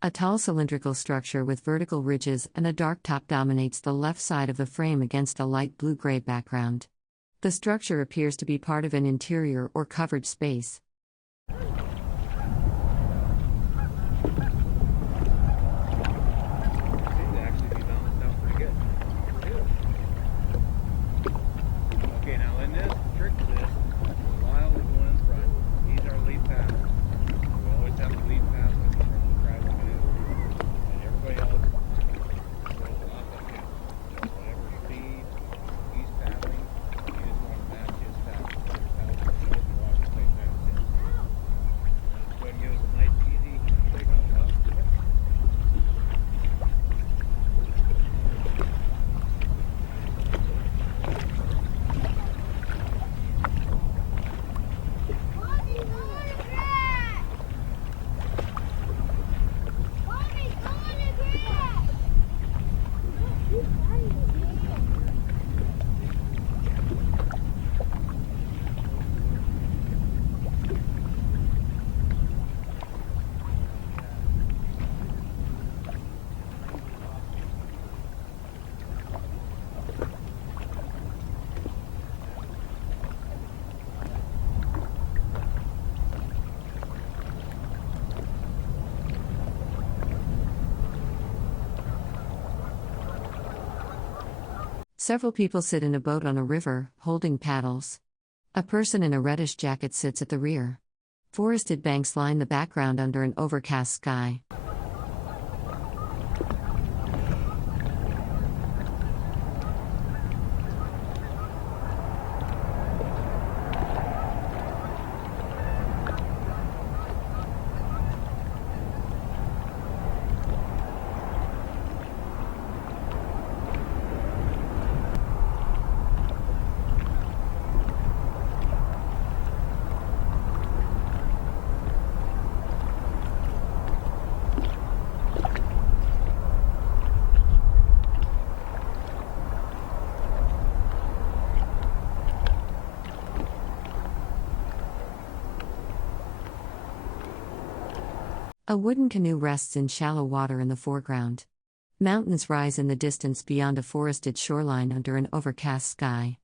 A tall cylindrical structure with vertical ridges and a dark top dominates the left side of the frame against a light blue-gray background. The structure appears to be part of an interior or covered space. Several people sit in a boat on a river, holding paddles. A person in a reddish jacket sits at the rear. Forested banks line the background under an overcast sky. A wooden canoe rests in shallow water in the foreground. Mountains rise in the distance beyond a forested shoreline under an overcast sky.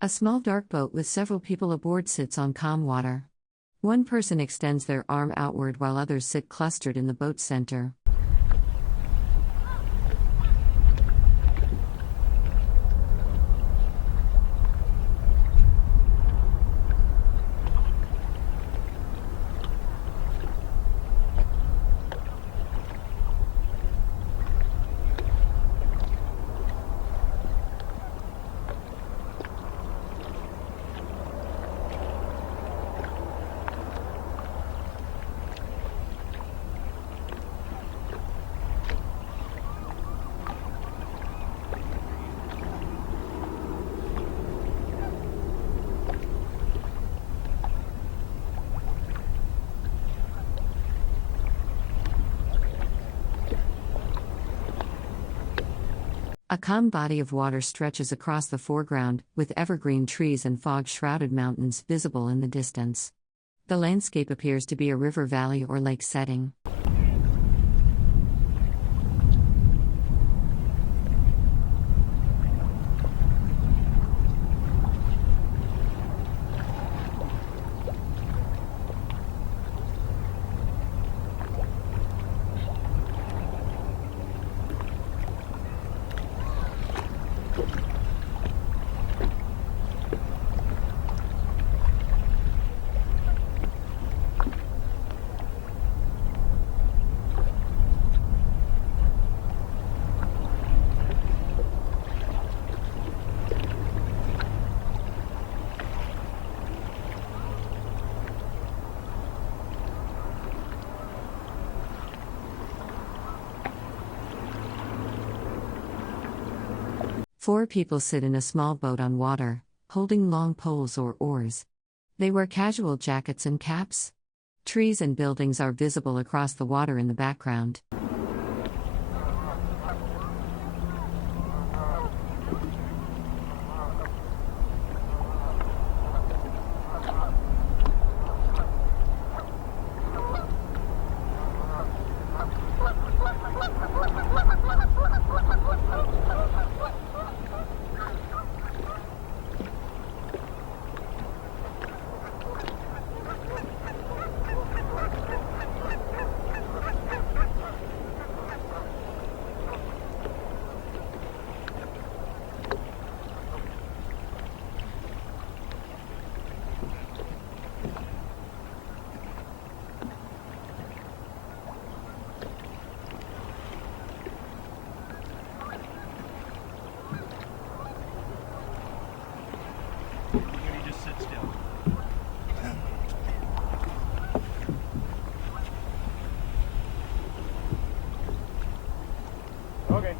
A small dark boat with several people aboard sits on calm water. One person extends their arm outward while others sit clustered in the boat's center. A calm body of water stretches across the foreground, with evergreen trees and fog-shrouded mountains visible in the distance. The landscape appears to be a river valley or lake setting. Four people sit in a small boat on water, holding long poles or oars. They wear casual jackets and caps. Trees and buildings are visible across the water in the background. Just sit still. Okay.